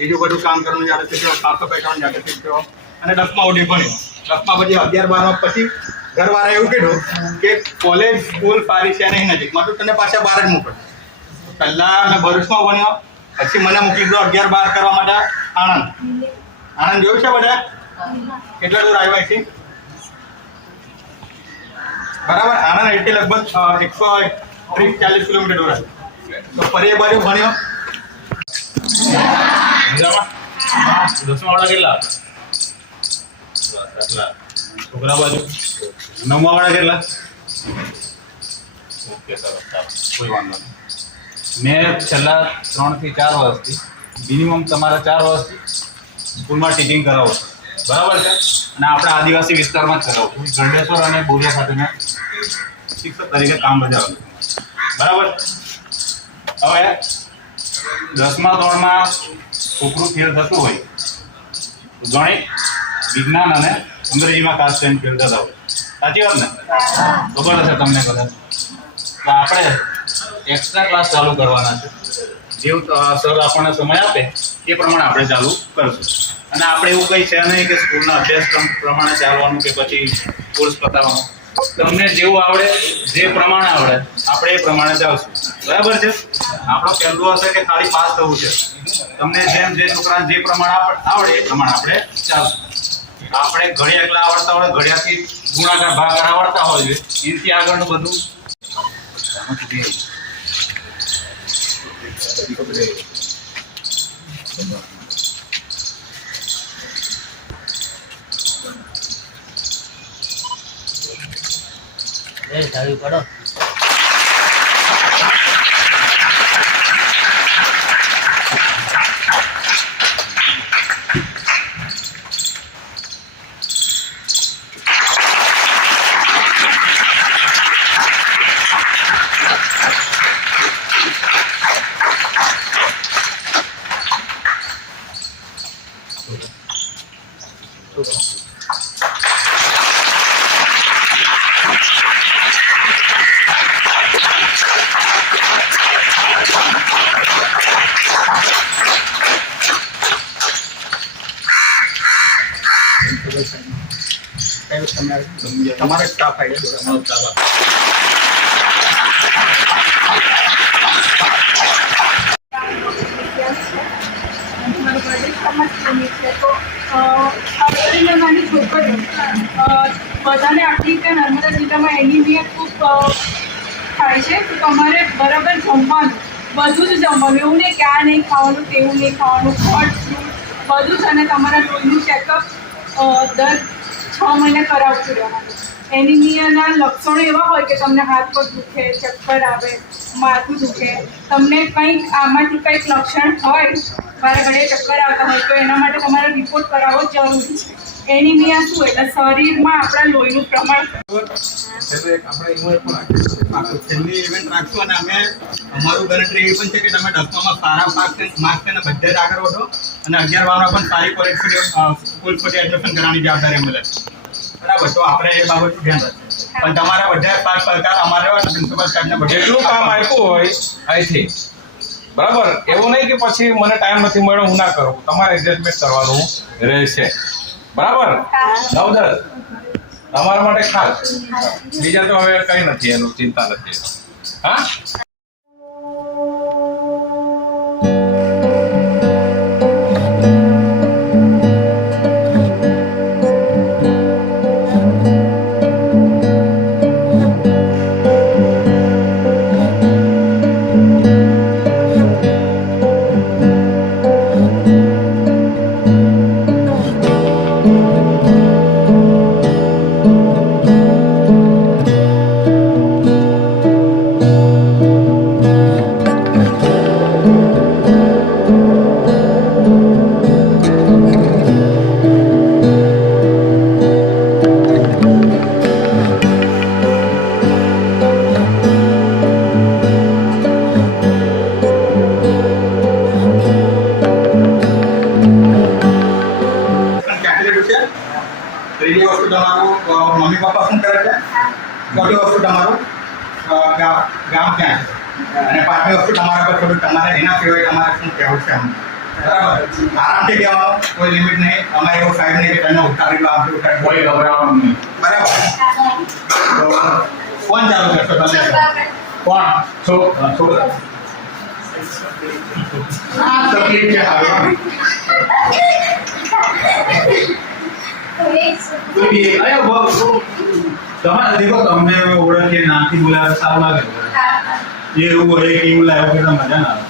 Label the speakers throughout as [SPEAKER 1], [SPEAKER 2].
[SPEAKER 1] બીજું બધું કામ કરવાનું યાદ શીખ્યો સાફ સફાઈ કરવાનું જાતે શીખ્યો અને દસમા ઉડી ભણ્યો દસમા પછી અગિયાર બારમાં પછી ઘરવાળાએ એવું કીધું કે કોલેજ સ્કૂલ પારી છે નહીં નજીકમાં તો તને પાછા બહાર જ મોકલ. પહેલાં મેં ભરૂચમાં ભણ્યો, પછી મને મૂકી દીધો અગિયાર બાર કરવા માટે આણંદ. આણંદ જોયું છે બધા? કેટલા દૂર આવ્યા છે બરાબર, આણંદ એટલે લગભગ એકસો ત્રીસ ચાલીસ કિલોમીટર દૂર આવે તો ફરી એ બાજુ ભણ્યો.
[SPEAKER 2] દસમા વાળા કેટલા છોકરા બાજુ? નવમા વાળા કેટલા? ઓકે સરસ કોઈ વાંધો નહીં. મેં છેલ્લા ત્રણથી ચાર વર્ષથી મિનિમમ તમારા ચાર વર્ષથી સ્કૂલમાં ટીચિંગ કરાવો બરાબર છે? અને આપણે આદિવાસી વિસ્તારમાં જ કરાવું છું. ગંડેશ્વર અને બોરિયા ખાતે મેં શિક્ષક તરીકે કામ બજાવું બરાબર. હવે? દસમા ધોરણમાં છોકરું ફેલ થતું હોય ગણિત વિજ્ઞાન અને અંગ્રેજીમાં ખાસ કરીને ફેલ થતા હોય. સાચી વાત ને? ખબર હશે તમને કદાચ. તો આપણે એક્સ્ટ્રા ક્લાસ ચાલુ કરવાના છે. જેવું સર આપણને સમય આપે એ પ્રમાણે આપણે ચાલુ કરશું. અને આપણે એવું કંઈ છે નહીં કે સ્કૂલના અભ્યાસક્રમ પ્રમાણે ચાલવાનું કે પછી કોર્સ પતાવવાનું. તમને જેવું આવડે, જે પ્રમાણે આવડે, આપણે એ પ્રમાણે ચાલશું. બરાબર છે? આપણો પહેલું હશે કે ખાલી પાસ થવું છે. તમને જેમ જે છોકરા જે પ્રમાણે આવડે એ પ્રમાણે આપણે ચાલશું. આપણે ઘડિયા એકલા આવડતા હોય, ઘડિયાથી ગુણાકાર ભાગાકાર આવડતા હોય છે. એથી આગળનું બધું
[SPEAKER 3] પડો.
[SPEAKER 1] તમારે સ્ટાફ આવી જોડે
[SPEAKER 4] મારું બધાને આપણી કે નર્મદા જિલ્લામાં એનિમિયા ખૂબ થાય છે. તો તમારે બરાબર જમવાનું, બધું જ જમવાનું, એવું નહીં કે આ નહીં ખાવાનું, તેવું નહીં ખાવાનું, ફળ બધું જ અને તમારા લોહીનું ચેકઅપ દર છ મહિને કરાવતું રહેવાનું. એનિમિયાના લક્ષણો એવા હોય કે તમને હાથ પર દુખે, ચક્કર આવે, માથું દુખે, તમને કંઈક આમાંથી કંઈક લક્ષણ હોય, મારા ઘરે ચક્કર આવતા હોય તો એના માટે તમારે રિપોર્ટ કરાવવો જરૂરી છે. એનિમિયા શું એટલે શરીરમાં આપણા લોહીનું પ્રમાણ
[SPEAKER 1] છેલ્લે એક આપણે event પણ રાખીશું. આપણે છેલ્લી event રાખશું અને અમે અમારું ગણતરી એ પણ છે કે તમે દસમામાં સારા માર્ક્સ માર્ક્સ છે ને જ આગળ વધો. અને અગિયાર બારમાં પણ સારી કોલેજ સ્કૂલ સુધી એડમિશન કરવાની જવાબદારી અમે બરાબર તો આપણે એ બાબતનું ધ્યાન રાખીશું પણ તમારા બધા સહકાર અમારે પ્રિન્સિપલ સાહેબને
[SPEAKER 5] જેટલું કામ આપ્યું હોય અહીંથી બરાબર? એવું નહીં કે પછી મને ટાઈમ નથી મળ્યો હું ના કરું. તમારે એડજસ્ટમેન્ટ કરવાનું રહેશે. બરાબર? નવ દસ તમારા માટે ખાસ. બીજા તો હવે કઈ નથી એનું ચિંતા નથી. હા?
[SPEAKER 1] તમારે એના સિવાય તમારે શું કહેવું છે બરાબર. આરામથી કહેવાનું કોઈ લિમિટ નહીં. અમારે એવું સાહેબ નહીં કે તને ઉઠાડી લો આપણે ઉઠાડી
[SPEAKER 2] કોઈ ગભરાવાનું નહીં.
[SPEAKER 1] બરાબર. તો કોણ ચાલુ કરશો તમે? કોણ? છો છોકરા તકલીફ છે
[SPEAKER 2] બહુ તમારે દેખો તમને ઓળખીએ નામથી બોલાવે સારું લાગે. એવું હોય કે એવું લાગે કે મજા ના આવે.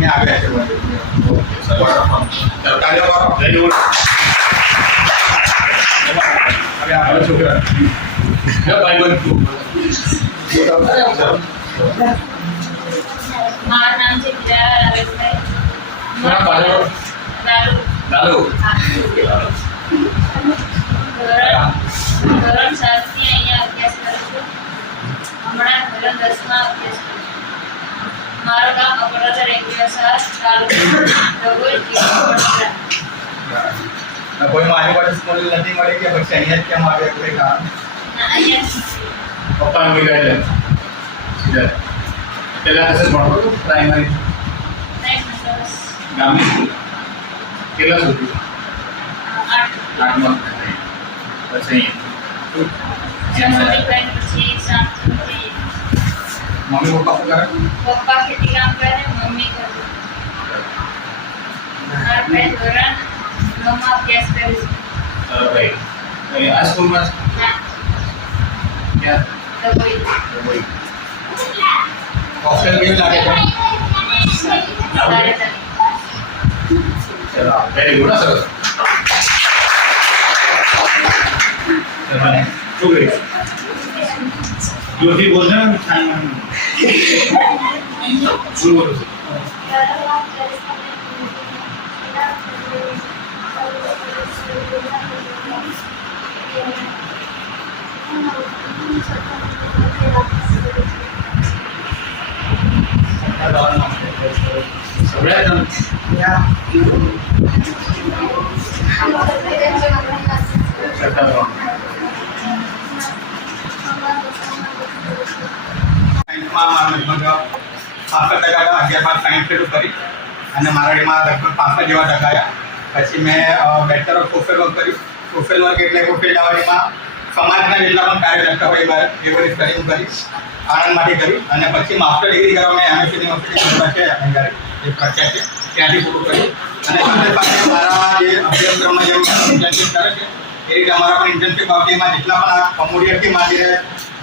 [SPEAKER 2] જોતા
[SPEAKER 1] ગેરકારી કરી હોય
[SPEAKER 2] જોડા
[SPEAKER 1] દરવાની બાજુ
[SPEAKER 2] દરવાણી બાજુ
[SPEAKER 1] અમે આવ્યા છે બાજુ ચાલો તાળીઓ મારો
[SPEAKER 2] રેડી બોલ
[SPEAKER 1] હવે આ હવે છોકરા
[SPEAKER 2] હે ભાઈ બંધ
[SPEAKER 3] મારું નામ છે હીરા રમેશભાઈ
[SPEAKER 2] કોના પાછળ
[SPEAKER 3] લાલુ
[SPEAKER 2] લાલુ
[SPEAKER 3] ધોરણ ધોરણ સાતથી અહીંયા અભ્યાસ કરું છું હમણાં ધોરણ દસમાં અભ્યાસ કરું છું મારું ગામ અપરાધર તાલુકો ડભોઈ જિલ્લો વડોદરા
[SPEAKER 1] સ્કૂલ નથી મળી કે પછી અહીંયા જ કેમ આવે કોઈ
[SPEAKER 3] કામ
[SPEAKER 2] પપ્પા લે. સીધા. પેલા કશે ભણતો હતો પ્રાઇમરી ગામની સ્કૂલ કેટલા સુધી? આઠમાં પછી
[SPEAKER 3] શાંતિથી
[SPEAKER 1] મમ્મી પપ્પા શું કરે?
[SPEAKER 3] પપ્પા ખેતી કામ કરે મમ્મી કરે ભાઈ ધોરણ નવમાં અભ્યાસ કરે છે.
[SPEAKER 2] ચાલો ભાઈ અહીં આ સ્કૂલમાં
[SPEAKER 3] ના
[SPEAKER 2] ક્યાં?
[SPEAKER 3] ડભોઈ.
[SPEAKER 2] ડભોઈ.
[SPEAKER 1] હોસ્ટેલ કેવી લાગે છે?
[SPEAKER 2] ચલો વેરી ગુડ સરસ. ચલો શું કરીશ જોરથી બોલને. શું બોલું. છું
[SPEAKER 1] પાસઠ ટકા અગિયાર બાદ સાયન્સ શરૂ કરી અને મારાડીમાં લગભગ પાસઠ જેવા ટકા પછી મેં બેચલર ઓફ સોશિયલ વર્ક કર્યું સોશિયલ વર્ક એટલે સોશિયલ ફિલ્ડવાળીમાં સમાજના જેટલા પણ કાર્ય કરતા હોય એ બધી હું કરી આણંદમાંથી કરી અને પછી માસ્ટર ડિગ્રી કરવા મેં એમએસ યુનિવર્સિટી છે આગળ, એ પ્રખ્યાત છે. ત્યાંથી પૂરું કર્યું અને સાથે પાસે મારા જે અભ્યાસક્રમમાં જે ઇન્ટર્નશીપ કરે છે એ રીતે અમારા પણ ઇન્ટર્નશીપ આવતી એમાં જેટલા પણ આ કમોડિયટથી માંડીને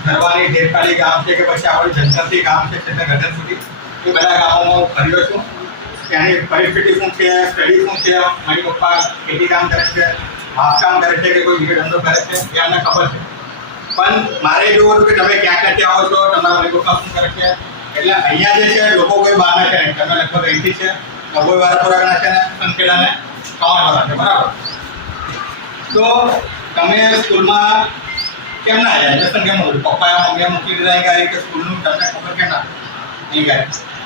[SPEAKER 1] ધરવાની ઢેરકાલી ગામ છે કે પછી આપણું જનતરથી ગામ છે છેલ્લે ગઢન સુધી એ બધા ગામોમાં હું ફર્યો છું. ત્યાંની પરિસ્થિતિ શું છે સ્ટડી શું છે મારી પપ્પા ખેતી કામ કરે છે હાથ કામ કરે છે કે કોઈ બીજો ધંધો કરે છે? એ અમને ખબર છે. પણ મારે જોવું હતું કે તમે ક્યાં ક્યાંથી આવો છો? તમારા લોકો શું કરે છે? એટલે અહીંયા જે છે, લોકો કોઈ બહારના છે નહીં. તમે લગભગ અહીંથી છે. કોઈ વાળા છે ને સંકેલા ને કમાવાળા છે. બરાબર? તો તમે સ્કૂલમાં કેમ ના આવ્યા? એડમિશન કેમ મળ્યું પપ્પાએ મમ્મીએ મૂકી દીધા અહીં કે સ્કૂલનું તમને ખબર કેમ ના અહીં ગાડી.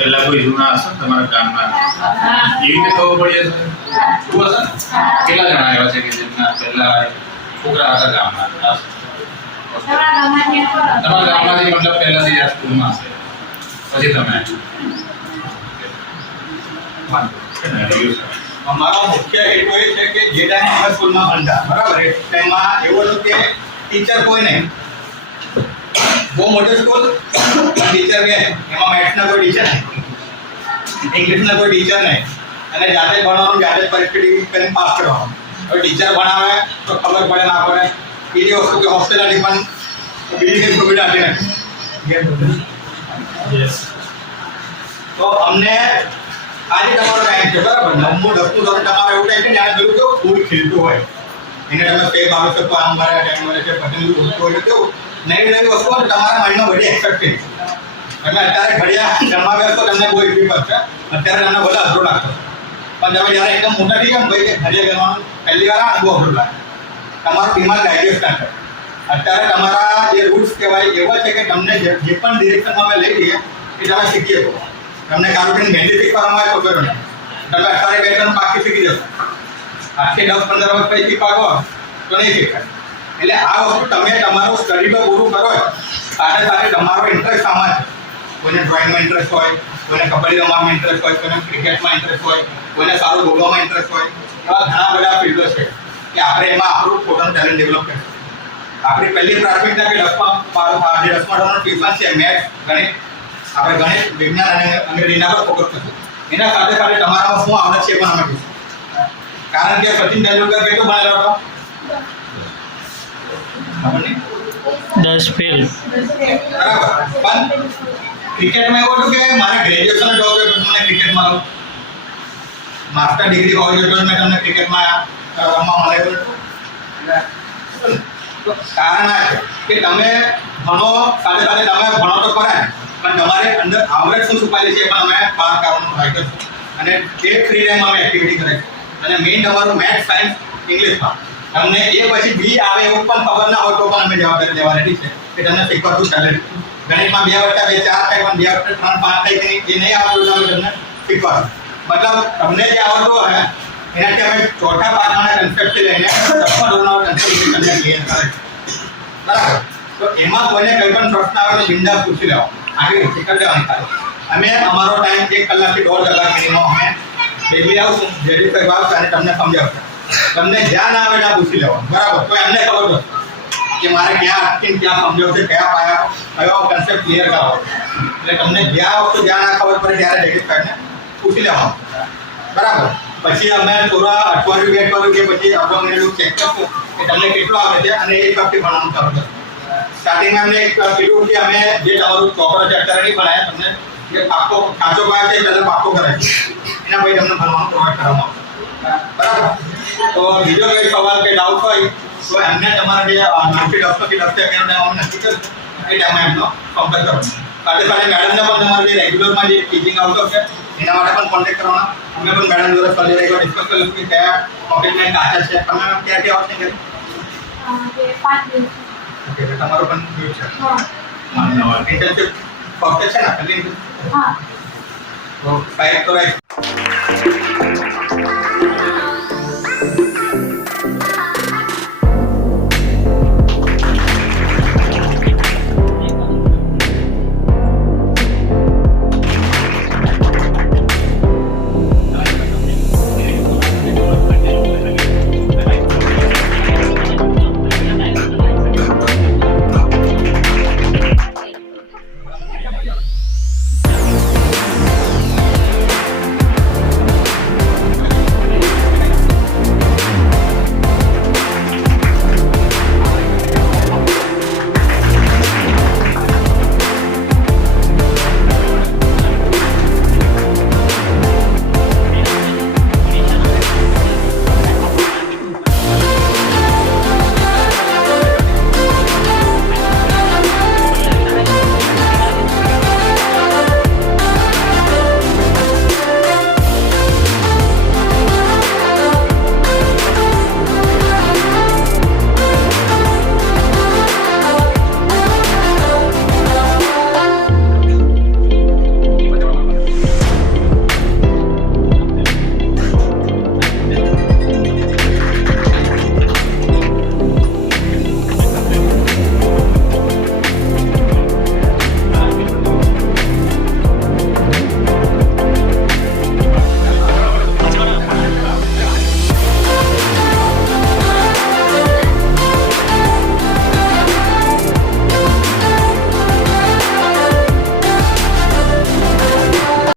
[SPEAKER 2] પહેલા કોઈ જૂના હશે ને તમારા ગામના એવી રીતે ખબર પડી જશે શું હશે ને? કેટલા જણા આવ્યા છે કે જેમના પહેલા છોકરા હતા ગામના ખાસ? તમારા ગામમાંથી મતલબ પહેલાથી જ આ સ્કૂલમાં હશે પછી તમે વાંધો નહીં.
[SPEAKER 1] અમારો મુખ્ય હેતુ એ છે કે જે ટાઈમે અમે સ્કૂલમાં ભણતા બરાબર એ ટાઈમમાં એવું હતું કે ટીચર કોઈ નહીં બહુ મોટી સ્કૂલ ટીચર કે એમાં મેથ્સના કોઈ ટીચર નહીં. ઇંગ્લિશના કોઈ ટીચર નહીં. અને જાતે ભણવાનું જાતે પરિસ્થિતિ કરીને પાસ કરવાનું. હવે ટીચર ભણાવે તો ખબર પડે ના પડે. બીજી વસ્તુ કે હોસ્ટેલની પણ બીજી સુવિધા હતી ને તો અમને આજે તમારો ટાઈમ છે બરાબર? નવમું દસમું ધોરણ તમારે એવું ટાઈમ છે જ્યારે પેલું કેવું? ફૂડ ખીલતું હોય. એને તમે પે આવી શકો આમ મારે ટાઈમ મળે છે પછી બોલતું હોય તો કેવું? નવી નવી વસ્તુઓ તમારા માઇન્ડમાં બધી એક્સપેક્ટેડ એટલે અત્યારે ઘડિયા જમાવ્યા તો તમને બહુ ઇફી પડશે અત્યારે તમને બધા અઘરું લાગશે. પણ તમે જ્યારે એકદમ મોટા થઈ ગયા ભાઈ ઘરે ગણવાનું પહેલી વાર અનુભવ અઘરો લાગે. તમારું દિમાગ ડાયજેસ્ટ ના થાય અત્યારે તમારા જે રૂટ્સ કહેવાય, એવા છે કે તમને જે પણ ડિરેક્શનમાં અમે લઈ જઈએ એ તમે શીખી શકો. તમને કારો કે મહેંદી શીખવામાં આવે કરો નહીં તમે અઠવાડિયે બે ત્રણ પાકી શીખી જશો. આજથી દસ પંદર વર્ષ પછી શીખવા તો નહીં શીખાય. એટલે આ વસ્તુ તમે તમારું સ્ટડી તો પૂરું કરો સાથે સાથે તમારો ઇન્ટરેસ્ટ આમાં કોઈને ડ્રોઈંગમાં ઇન્ટરેસ્ટ હોય, કોઈને કબડ્ડી રમવામાં ઇન્ટરેસ્ટ હોય, કોઈને ક્રિકેટમાં ઇન્ટરેસ્ટ હોય, કોઈને સારું બોલવામાં ઇન્ટરેસ્ટ હોય, એવા ઘણા બધા ફિલ્ડો છે કે આપણે એમાં આપણું પોતાનું ટેલેન્ટ ડેવલપ કરીએ. આપણી પહેલી પ્રાથમિકતા કે આ જે ધોરણનું ટ્યુશન છે મેથ્સ ગણિત. આપણે ગણિત, વિજ્ઞાન અને અંગ્રેજીના પર ફોકસ કરીશું એના સાથે સાથે તમારામાં શું આવડત છે પણ અમે કારણ કે સચિન તેંડુલકર કેટલું ભણેલો હતો?
[SPEAKER 6] દસ ફેલ.
[SPEAKER 1] ક્રિકેટમાં એવું હતું કે મારે ગ્રેજ્યુએશન જ હોવું તો મને ક્રિકેટમાં માસ્ટર ડિગ્રી હોવી જોઈએ, તો મેં તમને ક્રિકેટમાં રમવા મળે કારણ કે તમે ભણો, સાથે સાથે તમે ભણો તો ખરા, પણ તમારે અંદર આવડત શું છુપાયેલી છે પણ અમે બહાર કરવાનું ટ્રાય કરશું અને તે ફ્રી ટાઈમ અમે એક્ટિવિટી કરે અને મેઇન તમારું મેથ્સ સાયન્સ ઇંગ્લિશમાં તમને એ પછી બી આવે એવું પણ ખબર ના હોય તો પણ અમે જવાબદારી લેવા રેડી છે? કે તમને શીખવાતું ચાલે ગણિતમાં બે વત્તા બે ચાર થાય પણ બે વર્ષ ત્રણ પાંચ થાય નહીં, એ નહીં આવડતું અમે તમને શીખવાડું મતલબ તમને જે આવડતું હોય એનાથી અમે ચોથા પાઠના કન્સેપ્ટથી લઈને દસમા ધોરણના કન્સેપ્ટ તમને ક્લિયર કરે બરાબર? તો એમાં કોઈને કંઈ પણ પ્રશ્ન આવે તો બિંદાસ પૂછી લેવો. આગળ શીખર દેવાની ખાલી. અમે અમારો ટાઈમ એક કલાકથી દોઢ કલાક મિનિમમ અમે ડેલી આવશું. પર આવશે અને તમને સમજાવશે. તમને જ્યાં આવે ત્યાં પૂછી લેવાનું. બરાબર. તો એમને ખબર નથી કે મારે ક્યાં અટકીને ક્યાં સમજાવશે કયા પાયા, કયો કન્સેપ્ટ ક્લિયર કરાવો. એટલે તમને જ્યાં વસ્તુ જ્યાં ના ખબર પડે ત્યારે ડેડી કાર્ડને પૂછી લેવાનું. બરાબર. પછી અમે થોડા અઠવાડિયું બે અઠવાડિયું કે પછી મહિનાનું ચેક કરશું કે તમને કેટલો આવે છે અને એક વખતે ભણવાનું ચાલુ કરશું સ્ટાર્ટિંગમાં અમને કીધું કે અમે જે તમારું પ્રોપર છે અત્યારે નહીં ભણાય, તમને જે પાકો કાચો પાયો છે પહેલાં પાકો કરાય એના પછી તમને ભણવાનું પ્રોવાઈડ કરવામાં આવશે. બરાબર. તો બીજો કોઈ સવાલ કે ડાઉટ હોય તો એમને તમારા જે નામથી ડોક્ટર કે ડોક્ટર એમને અમે નક્કી કરશું એ ટાઈમે એમનો કોન્ટેક્ટ કરો સાથે સાથે મેડમને પણ તમારે જે રેગ્યુલરમાં જે ટીચિંગ આવતો છે એના માટે પણ કોન્ટેક્ટ કરવાના. અમે પણ મેડમ દ્વારા ફરી એકવાર ડિસ્કસ કરીશું કે કયા ટોપિકને કાચા છે. તમે ક્યાં ક્યાં આવશે કે
[SPEAKER 4] એ પાંચ દિવસ.
[SPEAKER 1] ઓકે તમારું પણ જોયું છે. ઇન્ટર્નશિપ ફક્ત છે ને ખાલી
[SPEAKER 4] હા.
[SPEAKER 1] તો સાહેબ તો રાઈટ.